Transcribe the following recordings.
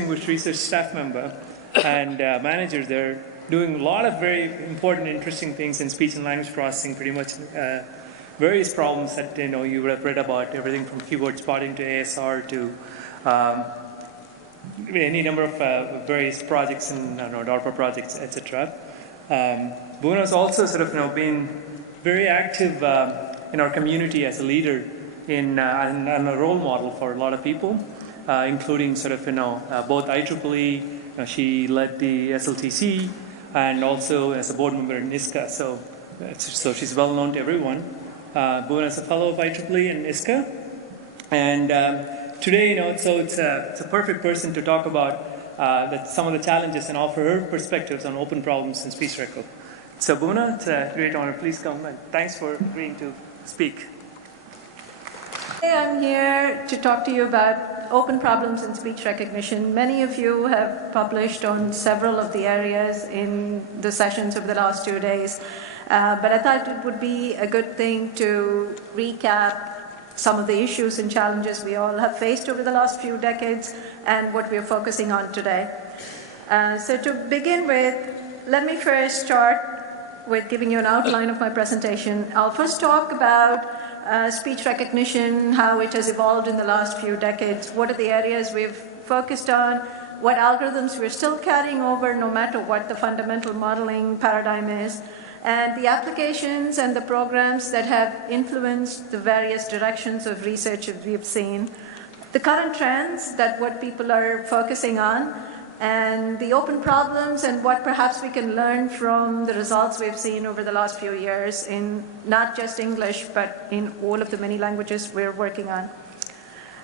Distinguished research staff member and manager there, doing a lot of very important, interesting things in speech and language processing. Pretty much various problems that you would have read about, everything from keyboard spotting to ASR to any number of various projects and IARPA projects, etc. Bhuvana has also sort of been very active in our community as a leader and a role model for a lot of people. Including sort of both IEEE, she led the SLTC, and also as a board member in ISCA. So she's well known to everyone. Bhuvana is a fellow of IEEE and ISCA, and today it's a perfect person to talk about some of the challenges and offer her perspectives on open problems in speech record. So Bhuvana, it's a great honor. Please come and thanks for agreeing to speak. I'm here to talk to you about open problems in speech recognition. Many of you have published on several of the areas in the sessions of the last 2 days, but I thought it would be a good thing to recap some of the issues and challenges we all have faced over the last few decades and what we're focusing on today. So to begin with, let me first start with giving you an outline of my presentation. I'll first talk about speech recognition, how it has evolved in the last few decades, what are the areas we've focused on, what algorithms we're still carrying over no matter what the fundamental modeling paradigm is, and the applications and the programs that have influenced the various directions of research that we've seen, the current trends that what people are focusing on, and the open problems and what perhaps we can learn from the results we've seen over the last few years in not just English, but in all of the many languages we're working on.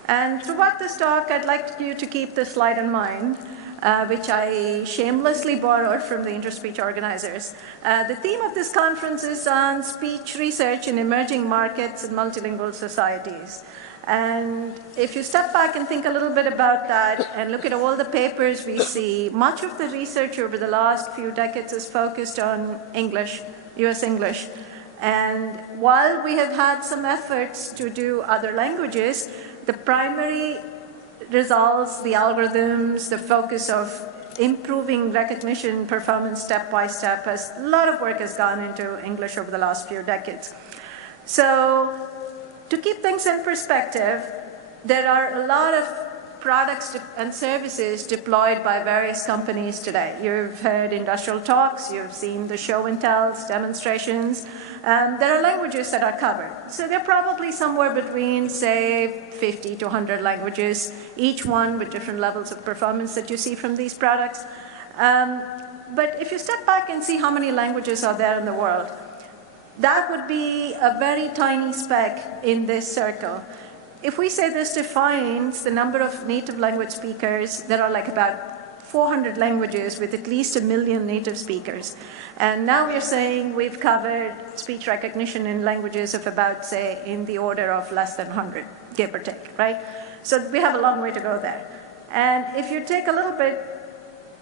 And throughout this talk, I'd like you to keep this slide in mind, which I shamelessly borrowed from the Interspeech organizers. The theme of this conference is on speech research in emerging markets and multilingual societies. And if you step back and think a little bit about that and look at all the papers we see, much of the research over the last few decades is focused on English, US English. And while we have had some efforts to do other languages, the primary results, the algorithms, the focus of improving recognition performance step by step, a lot of work has gone into English over the last few decades. So, to keep things in perspective, there are a lot of products and services deployed by various companies today. You've heard industrial talks, you've seen the show and tells, demonstrations. There are languages that are covered. So they're probably somewhere between, say, 50 to 100 languages, each one with different levels of performance that you see from these products. But if you step back and see how many languages are there in the world, that would be a very tiny speck in this circle. If we say this defines the number of native language speakers, there are like about 400 languages with at least 1 million native speakers. And now we're saying we've covered speech recognition in languages of about, say, in the order of less than 100, give or take, right? So we have a long way to go there. And if you take a little bit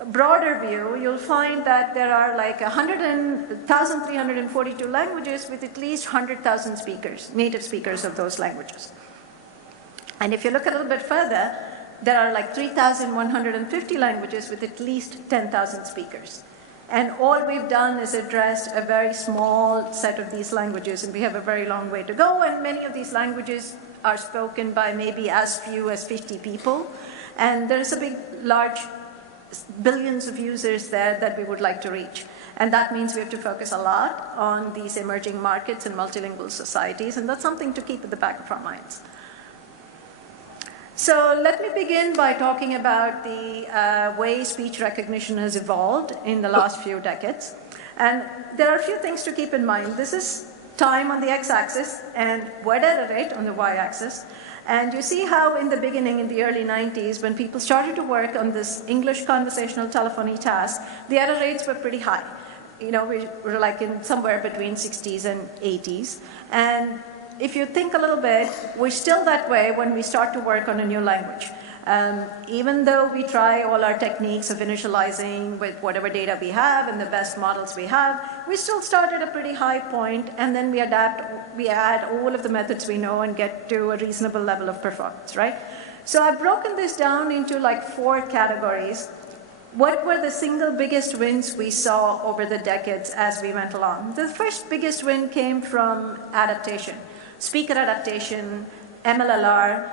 broader view, you'll find that there are like 1,342 languages with at least 100,000 speakers, native speakers of those languages. And if you look a little bit further, there are like 3,150 languages with at least 10,000 speakers. And all we've done is addressed a very small set of these languages, and we have a very long way to go, and many of these languages are spoken by maybe as few as 50 people. And there is a big, large billions of users there that we would like to reach. And that means we have to focus a lot on these emerging markets and multilingual societies, and that's something to keep at the back of our minds. So let me begin by talking about the way speech recognition has evolved in the last few decades. And there are a few things to keep in mind. This is time on the x-axis and word error rate on the y-axis. And you see how in the beginning, in the early 90s, when people started to work on this English conversational telephony task, the error rates were pretty high. We were like in somewhere between 60s and 80s. And if you think a little bit, we're still that way when we start to work on a new language. Even though we try all our techniques of initializing with whatever data we have and the best models we have, we still start at a pretty high point, and then we adapt, we add all of the methods we know and get to a reasonable level of performance, right? So I've broken this down into like 4 categories. What were the single biggest wins we saw over the decades as we went along? The first biggest win came from adaptation, speaker adaptation, MLLR,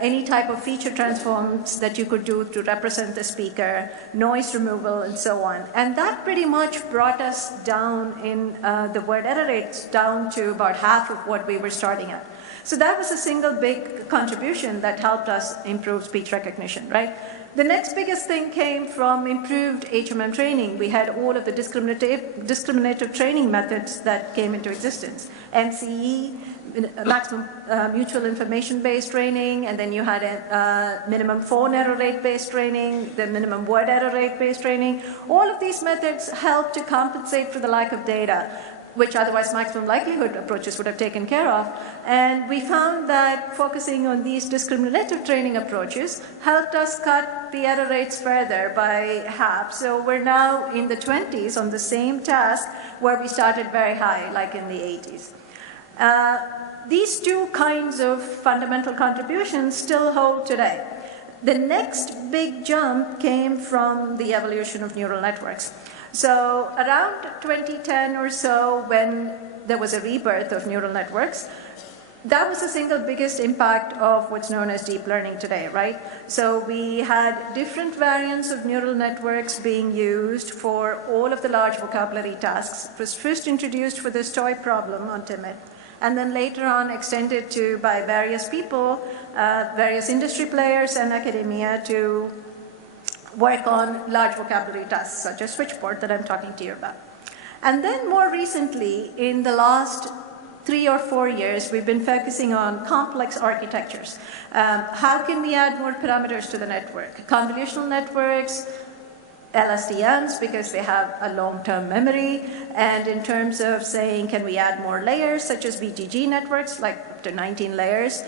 any type of feature transforms that you could do to represent the speaker, noise removal, and so on. And that pretty much brought us down in the word error rates down to about half of what we were starting at. So that was a single big contribution that helped us improve speech recognition, right? The next biggest thing came from improved HMM training. We had all of the discriminative training methods that came into existence. MCE, maximum mutual information-based training, and then you had a minimum phone error rate-based training, the minimum word error rate-based training. All of these methods help to compensate for the lack of data, which otherwise maximum likelihood approaches would have taken care of. And we found that focusing on these discriminative training approaches helped us cut the error rates further by half. So we're now in the 20s on the same task where we started very high, like in the 80s. These 2 kinds of fundamental contributions still hold today. The next big jump came from the evolution of neural networks. So around 2010 or so, when there was a rebirth of neural networks, that was the single biggest impact of what's known as deep learning today, right? So we had different variants of neural networks being used for all of the large vocabulary tasks. It was first introduced for this toy problem on Timid, and then later on extended to by various people, various industry players and academia to work on large vocabulary tasks such as switchboard that I'm talking to you about. And then more recently, in the last 3 or 4 years, we've been focusing on complex architectures. How can we add more parameters to the network? Convolutional networks, LSTMs, because they have a long-term memory, and in terms of saying, can we add more layers, such as BGG networks, like up to 19 layers.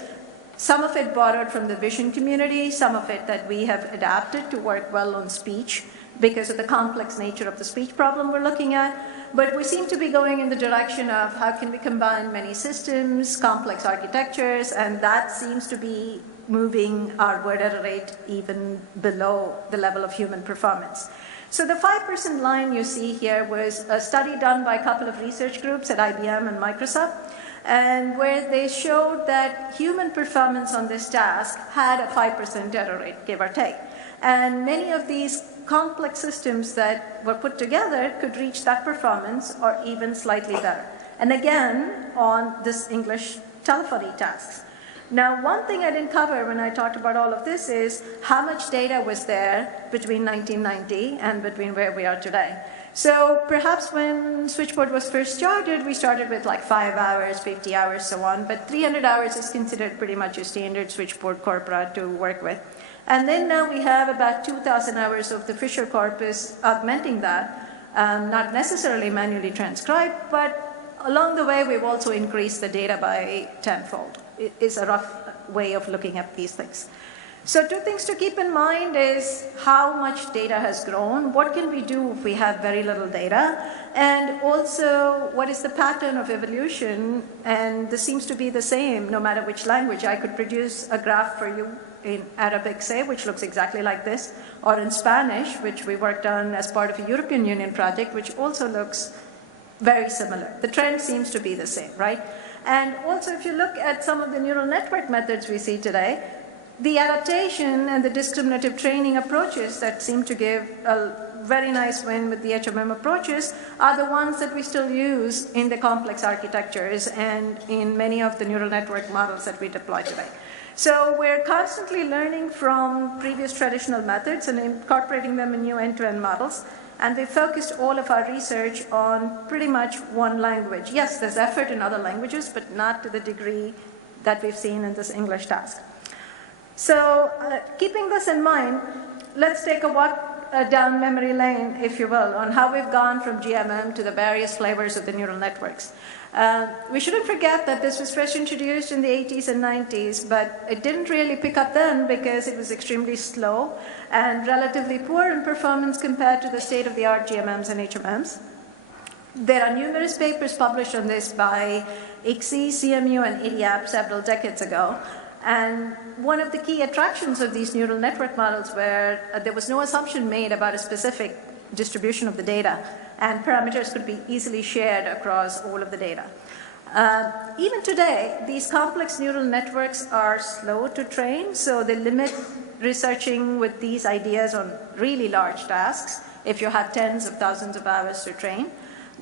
Some of it borrowed from the vision community, some of it that we have adapted to work well on speech because of the complex nature of the speech problem we're looking at. But we seem to be going in the direction of how can we combine many systems, complex architectures, and that seems to be moving our word error rate even below the level of human performance. So the 5% line you see here was a study done by a couple of research groups at IBM and Microsoft, and where they showed that human performance on this task had a 5% error rate, give or take. And many of these complex systems that were put together could reach that performance or even slightly better. And again, on this English telephony tasks. Now, one thing I didn't cover when I talked about all of this is how much data was there between 1990 and between where we are today. So perhaps when Switchboard was first started, we started with like 5 hours, 50 hours, so on, but 300 hours is considered pretty much a standard Switchboard corpora to work with. And then now we have about 2,000 hours of the Fisher corpus augmenting that, not necessarily manually transcribed, but along the way we've also increased the data by tenfold. It is a rough way of looking at these things. So 2 things to keep in mind is how much data has grown, what can we do if we have very little data, and also what is the pattern of evolution, and this seems to be the same no matter which language. I could produce a graph for you in Arabic, say, which looks exactly like this, or in Spanish, which we worked on as part of a European Union project, which also looks very similar. The trend seems to be the same, right? And also if you look at some of the neural network methods we see today, the adaptation and the discriminative training approaches that seem to give a very nice win with the HMM approaches are the ones that we still use in the complex architectures and in many of the neural network models that we deploy today. So we're constantly learning from previous traditional methods and incorporating them in new end-to-end models. And we focused all of our research on pretty much one language. Yes, there's effort in other languages, but not to the degree that we've seen in this English task. So keeping this in mind, let's take a walk down memory lane, if you will, on how we've gone from GMM to the various flavors of the neural networks. We shouldn't forget that this was first introduced in the 80s and 90s, but it didn't really pick up then because it was extremely slow and relatively poor in performance compared to the state-of-the-art GMMs and HMMs. There are numerous papers published on this by ICSI, CMU, and IDIAP several decades ago. And one of the key attractions of these neural network models were there was no assumption made about a specific distribution of the data, and parameters could be easily shared across all of the data. Even today, these complex neural networks are slow to train, so they limit researching with these ideas on really large tasks if you have tens of thousands of hours to train.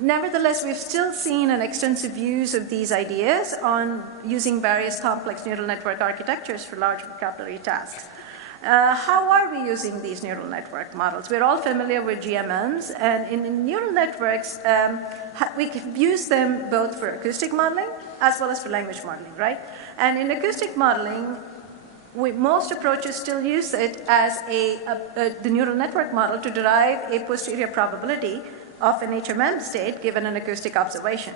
Nevertheless, we've still seen an extensive use of these ideas on using various complex neural network architectures for large vocabulary tasks. How are we using these neural network models? We're all familiar with GMMs, and in neural networks, we can use them both for acoustic modeling as well as for language modeling, right? And in acoustic modeling, most approaches still use it as the neural network model to derive a posterior probability of an HMM state given an acoustic observation.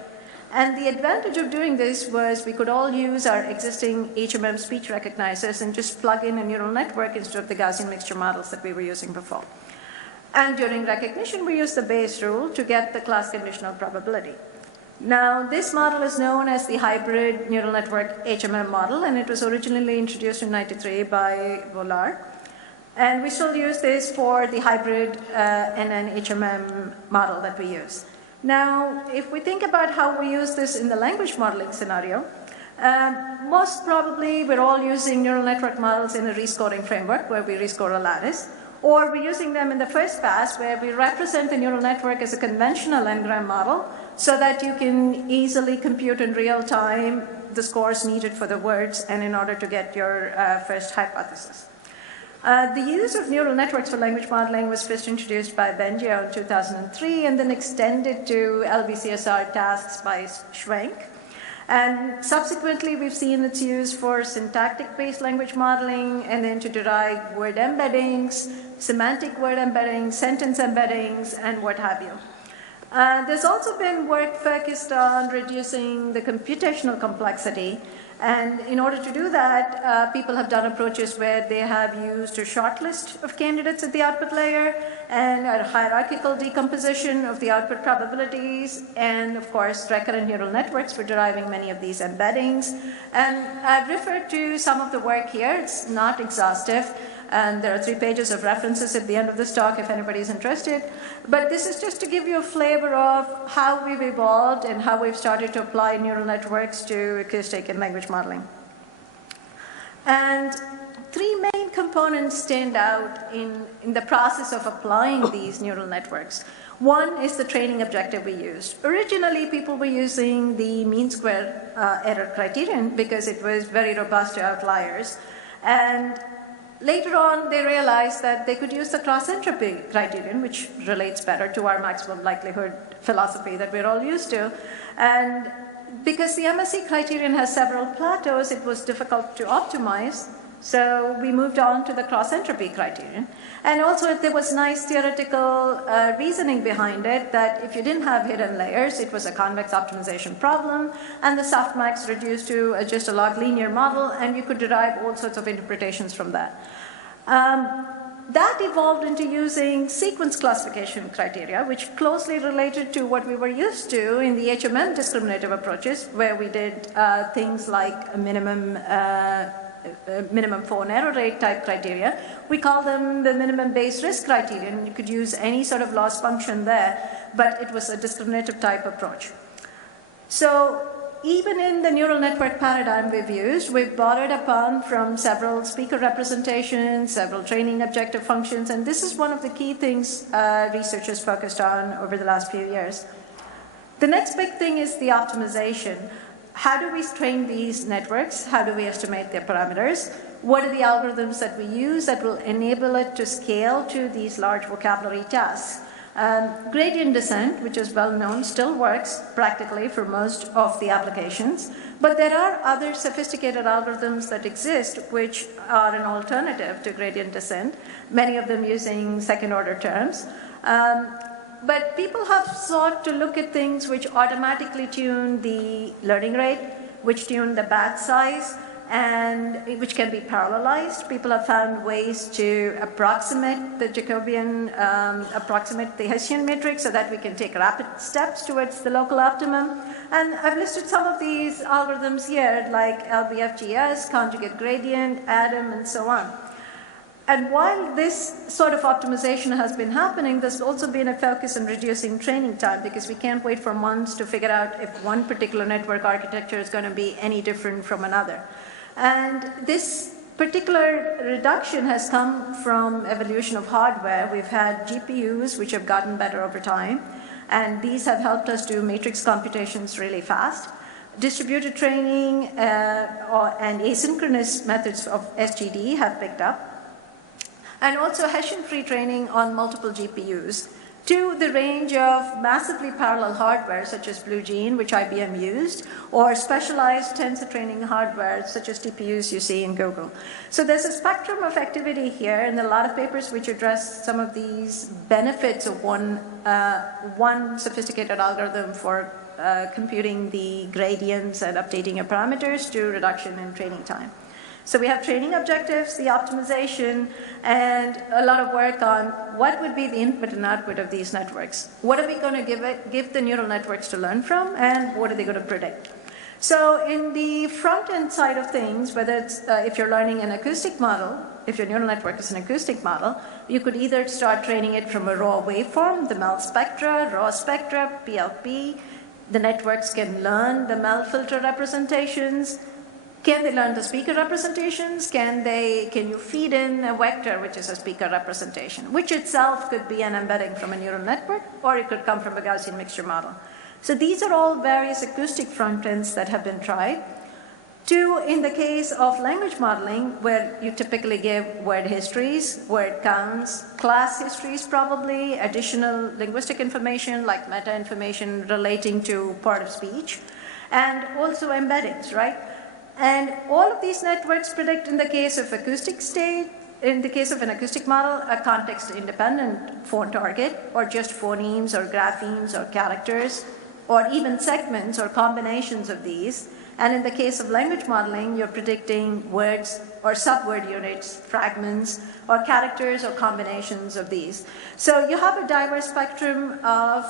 And the advantage of doing this was we could all use our existing HMM speech recognizers and just plug in a neural network instead of the Gaussian mixture models that we were using before. And during recognition, we use the Bayes rule to get the class conditional probability. Now, this model is known as the hybrid neural network HMM model, and it was originally introduced in 1993 by Vollard. And we still use this for the hybrid NN-HMM model that we use. Now, if we think about how we use this in the language modeling scenario, most probably we're all using neural network models in a rescoring framework where we rescore a lattice, or we're using them in the first pass where we represent the neural network as a conventional n-gram model so that you can easily compute in real time the scores needed for the words and in order to get your first hypothesis. The use of neural networks for language modeling was first introduced by Bengio in 2003 and then extended to LBCSR tasks by Schwenk. And subsequently, we've seen its use for syntactic-based language modeling and then to derive word embeddings, semantic word embeddings, sentence embeddings, and what have you. There's also been work focused on reducing the computational complexity. And in order to do that, people have done approaches where they have used a short list of candidates at the output layer and a hierarchical decomposition of the output probabilities and, of course, recurrent neural networks for deriving many of these embeddings. And I've referred to some of the work here. It's not exhaustive. And there are 3 pages of references at the end of this talk if anybody's interested. But this is just to give you a flavor of how we've evolved and how we've started to apply neural networks to acoustic and language modeling. And 3 main components stand out in the process of applying these neural networks. One is the training objective we used. Originally, people were using the mean square error criterion because it was very robust to outliers. And later on, they realized that they could use the cross-entropy criterion, which relates better to our maximum likelihood philosophy that we're all used to. And because the MSE criterion has several plateaus, it was difficult to optimize. So we moved on to the cross-entropy criterion. And also, there was nice theoretical reasoning behind it that if you didn't have hidden layers, it was a convex optimization problem, and the softmax reduced to just a log linear model, and you could derive all sorts of interpretations from that. That evolved into using sequence classification criteria, which closely related to what we were used to in the HMM discriminative approaches, where we did things like a minimum phone error rate type criteria. We call them the minimum base risk criterion. You could use any sort of loss function there, but it was a discriminative type approach. So even in the neural network paradigm we've borrowed upon from several speaker representations, several training objective functions, and this is one of the key things researchers focused on over the last few years. The next big thing is the optimization. How do we train these networks? How do we estimate their parameters? What are the algorithms that we use that will enable it to scale to these large vocabulary tasks? Gradient descent, which is well known, still works practically for most of the applications, but there are other sophisticated algorithms that exist which are an alternative to gradient descent, many of them using second-order terms. But people have sought to look at things which automatically tune the learning rate, which tune the batch size, and which can be parallelized. People have found ways to approximate the Jacobian, approximate the Hessian matrix so that we can take rapid steps towards the local optimum. And I've listed some of these algorithms here, like LBFGS, conjugate gradient, ADAM, and so on. And while this sort of optimization has been happening, there's also been a focus on reducing training time, because we can't wait for months to figure out if one particular network architecture is going to be any different from another. And this particular reduction has come from evolution of hardware. We've had GPUs which have gotten better over time, and these have helped us do matrix computations really fast. Distributed training and asynchronous methods of SGD have picked up. And also Hessian-free training on multiple GPUs, to the range of massively parallel hardware such as Blue Gene, which IBM used, or specialized tensor training hardware such as TPUs you see in Google. So there's a spectrum of activity here, and a lot of papers which address some of these benefits of one sophisticated algorithm for computing the gradients and updating your parameters to reduction in training time. So we have training objectives, the optimization, and a lot of work on what would be the input and output of these networks. What are we going to give the neural networks to learn from, and what are they going to predict? So in the front-end side of things, whether it's if you're learning an acoustic model, if your neural network is an acoustic model, you could either start training it from a raw waveform, the MEL spectra, raw spectra, PLP. The networks can learn the MEL filter representations. Can they learn the speaker representations? Can you feed in a vector, which is a speaker representation, which itself could be an embedding from a neural network, or it could come from a Gaussian mixture model. So these are all various acoustic front ends that have been tried. Two, in the case of language modeling, where you typically give word histories, word counts, class histories probably, additional linguistic information like meta information relating to part of speech, and also embeddings, right? And all of these networks predict, in the case of acoustic state, in the case of an acoustic model, a context-independent phone target, or just phonemes or graphemes or characters, or even segments or combinations of these. And in the case of language modeling, you're predicting words or subword units, fragments, or characters or combinations of these. So you have a diverse spectrum of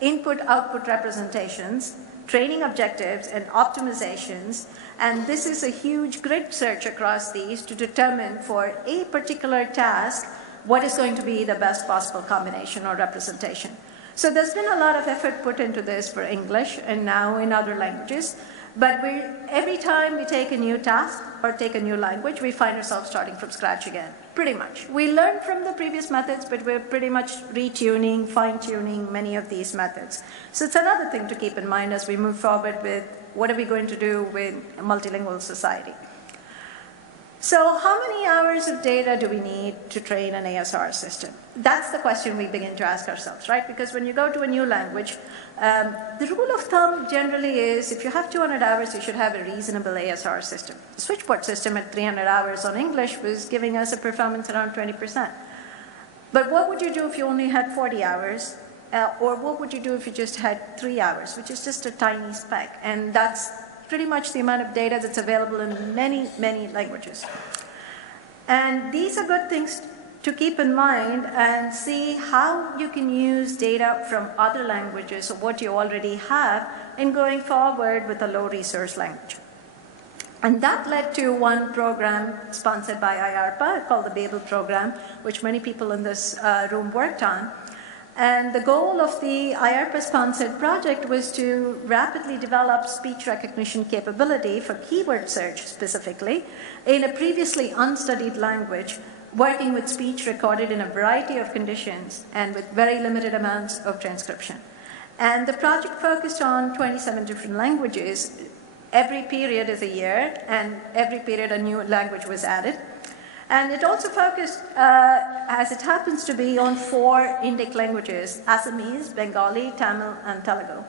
input-output representations, training objectives, and optimizations, and this is a huge grid search across these to determine for a particular task what is going to be the best possible combination or representation. So there's been a lot of effort put into this for English and now in other languages, but every time we take a new task or take a new language, we find ourselves starting from scratch again, pretty much. We learn from the previous methods, but we're pretty much retuning, fine-tuning many of these methods. So it's another thing to keep in mind as we move forward with what are we going to do with a multilingual society. So how many hours of data do we need to train an ASR system? That's the question we begin to ask ourselves, right? Because when you go to a new language, the rule of thumb generally is if you have 200 hours, you should have a reasonable ASR system. The switchboard system at 300 hours on English was giving us a performance around 20%. But what would you do if you only had 40 hours? Or what would you do if you just had 3 hours, which is just a tiny speck? And that's pretty much the amount of data that's available in many, many languages. And these are good things to keep in mind and see how you can use data from other languages or what you already have in going forward with a low resource language. And that led to one program sponsored by IARPA called the Babel program, which many people in this room worked on. And the goal of the IARPA-sponsored project was to rapidly develop speech recognition capability for keyword search specifically in a previously unstudied language, working with speech recorded in a variety of conditions and with very limited amounts of transcription. And the project focused on 27 different languages. Every period is a year, and every period a new language was added. And it also focused, as it happens to be, on 4 Indic languages: Assamese, Bengali, Tamil, and Telugu.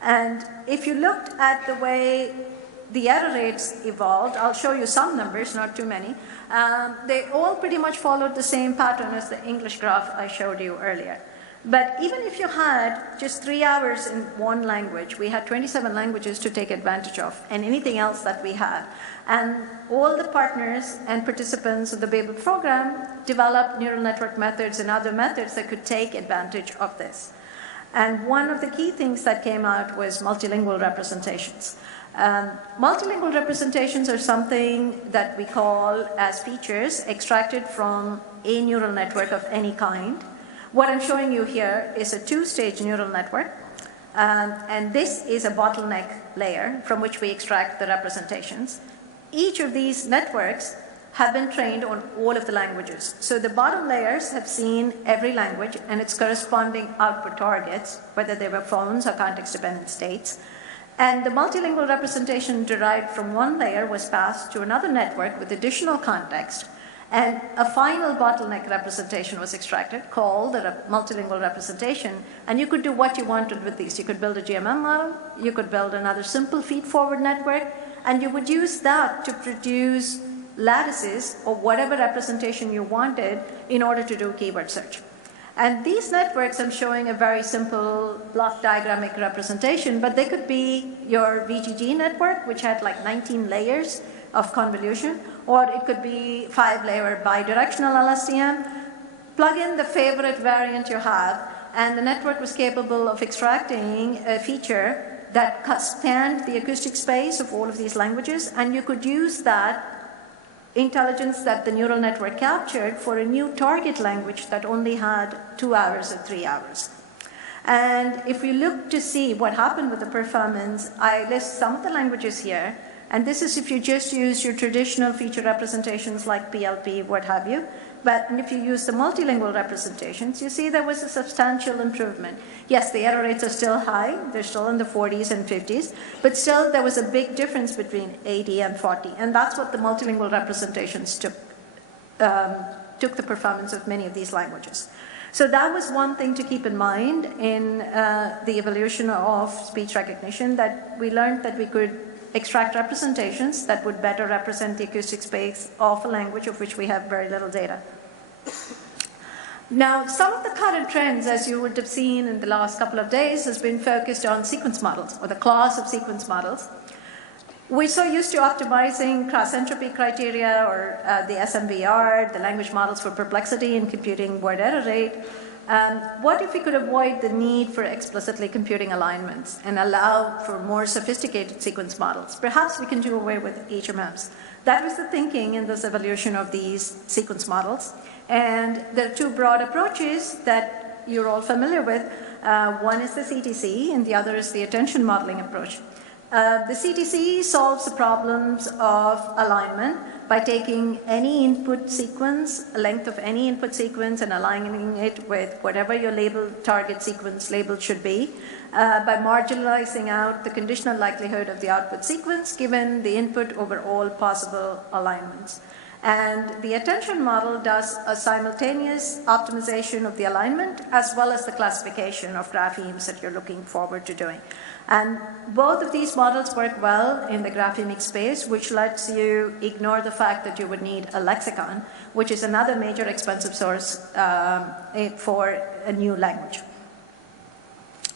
And if you looked at the way the error rates evolved, I'll show you some numbers, not too many. They all pretty much followed the same pattern as the English graph I showed you earlier. But even if you had just 3 hours in one language, we had 27 languages to take advantage of, and anything else that we had. And all the partners and participants of the Babel program developed neural network methods and other methods that could take advantage of this. And one of the key things that came out was multilingual representations. Multilingual representations are something that we call as features extracted from a neural network of any kind. What I'm showing you here is a 2-stage neural network, and this is a bottleneck layer from which we extract the representations. Each of these networks have been trained on all of the languages. So the bottom layers have seen every language and its corresponding output targets, whether they were phones or context-dependent states. And the multilingual representation derived from one layer was passed to another network with additional context. And a final bottleneck representation was extracted called the multilingual representation. And you could do what you wanted with these. You could build a GMM model, you could build another simple feed-forward network, and you would use that to produce lattices or whatever representation you wanted in order to do keyword search. And these networks, I'm showing a very simple block diagrammic representation, but they could be your VGG network, which had like 19 layers of convolution, or it could be 5-layer bidirectional LSTM. Plug in the favorite variant you have, and the network was capable of extracting a feature that spanned the acoustic space of all of these languages, and you could use that intelligence that the neural network captured for a new target language that only had 2 hours or 3 hours. And if you look to see what happened with the performance, I list some of the languages here, and this is if you just use your traditional feature representations like PLP, what have you. But if you use the multilingual representations, you see there was a substantial improvement. Yes, the error rates are still high. They're still in the 40s and 50s. But still, there was a big difference between 80 and 40. And that's what the multilingual representations took the performance of many of these languages. So that was one thing to keep in mind in the evolution of speech recognition, that we learned that we could extract representations that would better represent the acoustic space of a language of which we have very little data. Now, some of the current trends, as you would have seen in the last couple of days, has been focused on sequence models, or the class of sequence models. We're so used to optimizing cross-entropy criteria, or the SMVR, the language models for perplexity and computing word error rate. What if we could avoid the need for explicitly computing alignments and allow for more sophisticated sequence models? Perhaps we can do away with HMMs. That was the thinking in this evolution of these sequence models. And there are 2 broad approaches that you're all familiar with. One is the CTC, and the other is the attention modeling approach. The CTC solves the problems of alignment by taking any input sequence, length of any input sequence, and aligning it with whatever your target sequence label should be, by marginalizing out the conditional likelihood of the output sequence given the input over all possible alignments. And the attention model does a simultaneous optimization of the alignment as well as the classification of graphemes that you're looking forward to doing. And both of these models work well in the graphemic space, which lets you ignore the fact that you would need a lexicon, which is another major expensive source for a new language.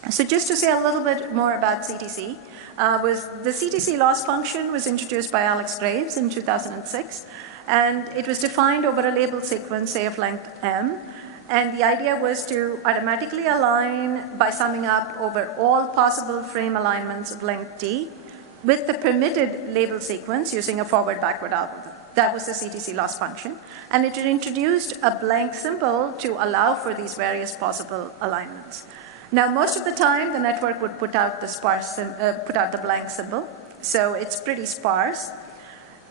So just to say a little bit more about CTC, the CTC loss function was introduced by Alex Graves in 2006. And it was defined over a labeled sequence, say of length m. And the idea was to automatically align by summing up over all possible frame alignments of length t with the permitted label sequence using a forward-backward algorithm. That was the CTC loss function. And it introduced a blank symbol to allow for these various possible alignments. Now, most of the time, the network would put out the blank symbol. So it's pretty sparse.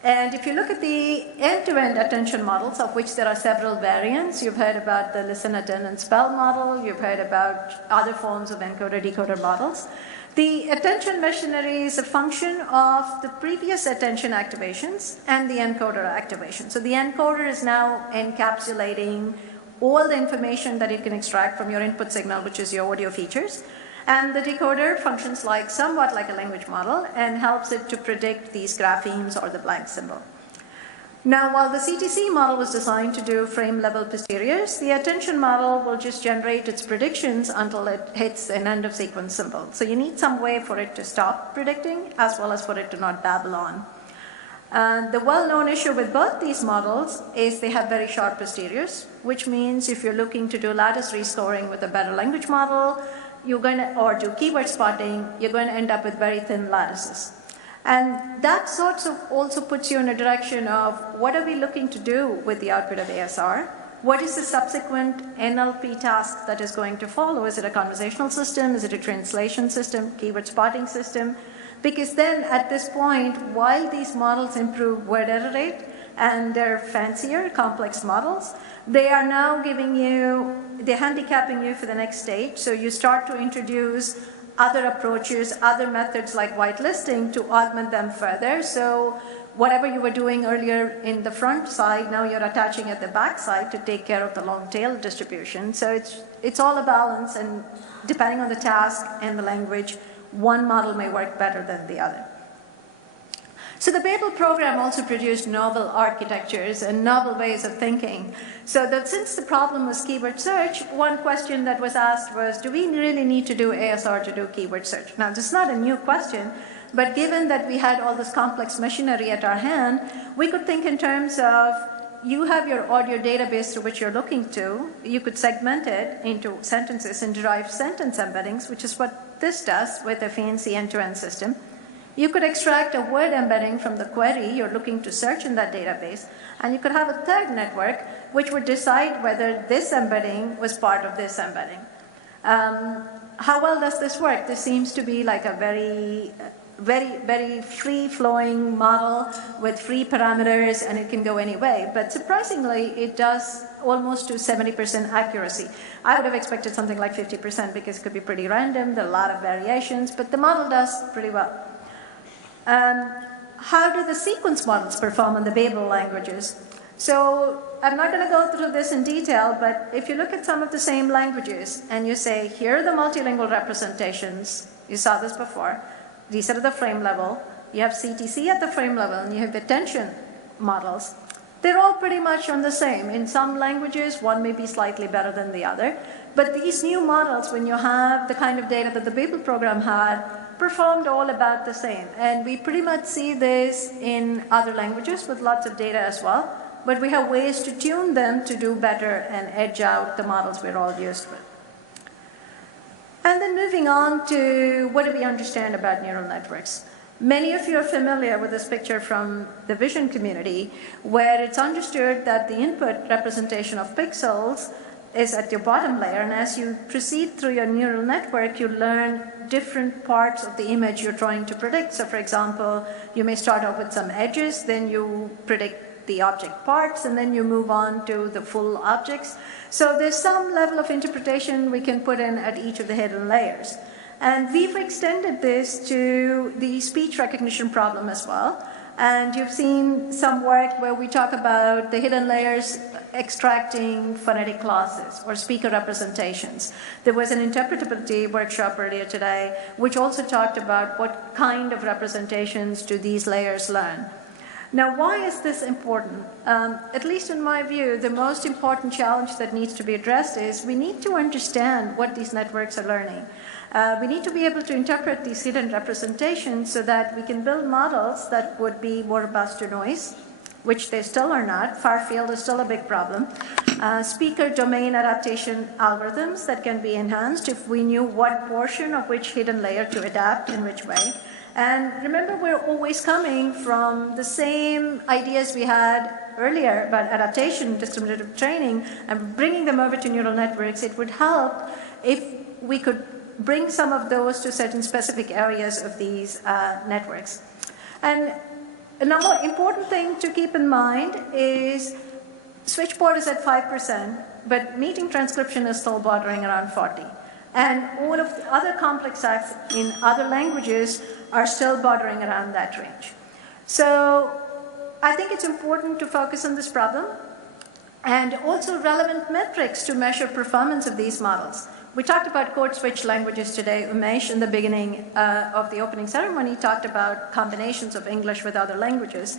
And if you look at the end-to-end attention models, of which there are several variants, you've heard about the listen, attend, and spell model, you've heard about other forms of encoder-decoder models. The attention machinery is a function of the previous attention activations and the encoder activation. So the encoder is now encapsulating all the information that it can extract from your input signal, which is your audio features. And the decoder functions somewhat like a language model and helps it to predict these graphemes or the blank symbol. Now, while the CTC model was designed to do frame-level posteriors, the attention model will just generate its predictions until it hits an end-of-sequence symbol. So you need some way for it to stop predicting, as well as for it to not babble on. The well-known issue with both these models is they have very short posteriors, which means if you're looking to do lattice rescoring with a better language model, or do keyword spotting, you're going to end up with very thin lattices. And that sort of also puts you in a direction of what are we looking to do with the output of ASR? What is the subsequent NLP task that is going to follow? Is it a conversational system? Is it a translation system? Keyword spotting system? Because then at this point, while these models improve word error rate and they're fancier, complex models, they are now they're handicapping you for the next stage. So you start to introduce other approaches, other methods like whitelisting to augment them further. So whatever you were doing earlier in the front side, now you're attaching at the back side to take care of the long tail distribution. So it's all a balance, and depending on the task and the language, one model may work better than the other. So the Babel program also produced novel architectures and novel ways of thinking. So that since the problem was keyword search, one question that was asked was, do we really need to do ASR to do keyword search? Now, this is not a new question, but given that we had all this complex machinery at our hand, we could think in terms of, you have your audio database to which you're looking to. You could segment it into sentences and derive sentence embeddings, which is what this does with a fancy end-to-end system. You could extract a word embedding from the query you're looking to search in that database, and you could have a third network which would decide whether this embedding was part of this embedding. How well does this work? This seems to be like a very free-flowing model with free parameters, and it can go any way. But surprisingly, it does almost to 70% accuracy. I would have expected something like 50% because it could be pretty random. There are a lot of variations, but the model does pretty well. How do the sequence models perform on the Babel languages? So I'm not going to go through this in detail, but if you look at some of the same languages and you say, here are the multilingual representations, you saw this before, these are the frame level, you have CTC at the frame level, and you have the attention models, they're all pretty much on the same. In some languages, one may be slightly better than the other, but these new models, when you have the kind of data that the Babel program had, performed all about the same. And we pretty much see this in other languages with lots of data as well, but we have ways to tune them to do better and edge out the models we're all used with. And then moving on to what do we understand about neural networks? Many of you are familiar with this picture from the vision community, where it's understood that the input representation of pixels is at your bottom layer, and as you proceed through your neural network, you learn different parts of the image you're trying to predict. So for example, you may start off with some edges, then you predict the object parts, and then you move on to the full objects. So there's some level of interpretation we can put in at each of the hidden layers. And we've extended this to the speech recognition problem as well. And you've seen some work where we talk about the hidden layers extracting phonetic clauses or speaker representations. There was an interpretability workshop earlier today which also talked about what kind of representations do these layers learn. Now, why is this important? At least in my view, the most important challenge that needs to be addressed is we need to understand what these networks are learning. We need to be able to interpret these hidden representations so that we can build models that would be more robust to noise, which they still are not. Far field is still a big problem. Speaker domain adaptation algorithms that can be enhanced if we knew what portion of which hidden layer to adapt in which way. And remember, we're always coming from the same ideas we had earlier about adaptation, distributive training, and bringing them over to neural networks. It would help if we could bring some of those to certain specific areas of these networks. And another important thing to keep in mind is switchboard is at 5%, but meeting transcription is still bordering around 40%. And all of the other complex acts in other languages are still bordering around that range. So I think it's important to focus on this problem. and also relevant metrics to measure performance of these models. We talked about code switch languages today. Umesh, in the beginning of the opening ceremony, talked about combinations of English with other languages.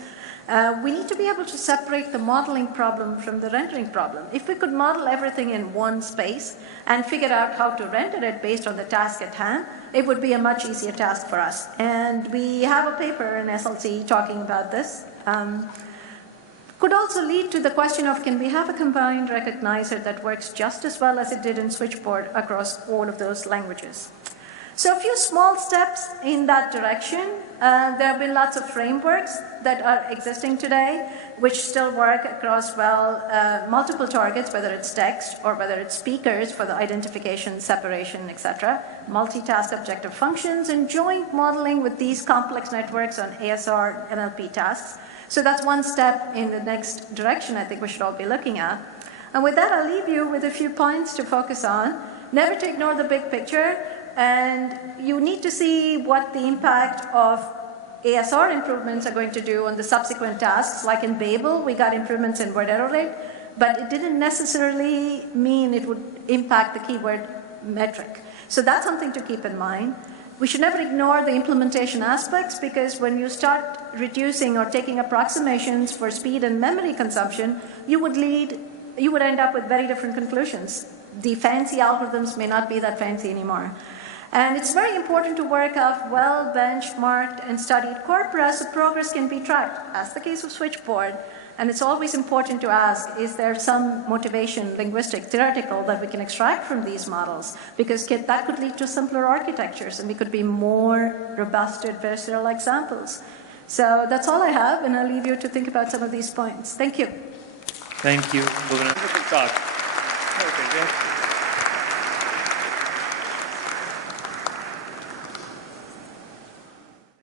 We need to be able to separate the modeling problem from the rendering problem. If we could model everything in one space and figure out how to render it based on the task at hand, it would be a much easier task for us. And we have a paper in SLC talking about this. Could also lead to the question of, can we have a combined recognizer that works just as well as it did in Switchboard across all of those languages? So a few small steps in that direction. There have been lots of frameworks that are existing today, which still work across, multiple targets, whether it's text or whether it's speakers for the identification, separation, etc. Multitask objective functions and joint modeling with these complex networks on ASR NLP tasks. So that's one step in the next direction I think we should all be looking at. And with that, I'll leave you with a few points to focus on. Never to ignore the big picture, and you need to see what the impact of ASR improvements are going to do on the subsequent tasks. Like in Babel, we got improvements in word error rate, but it didn't necessarily mean it would impact the keyword metric. So that's something to keep in mind. We should never ignore the implementation aspects, because when you start reducing or taking approximations for speed and memory consumption, you would end up with very different conclusions. The fancy algorithms may not be that fancy anymore. And it's very important to work off well-benchmarked and studied corpora so progress can be tracked, as the case of Switchboard. And it's always important to ask, is there some motivation, linguistic, theoretical, that we can extract from these models? Because that could lead to simpler architectures, and we could be more robust adversarial examples. So that's all I have, and I'll leave you to think about some of these points. Thank you. Thank you, Bhuvana. Wonderful talk. Okay, yeah.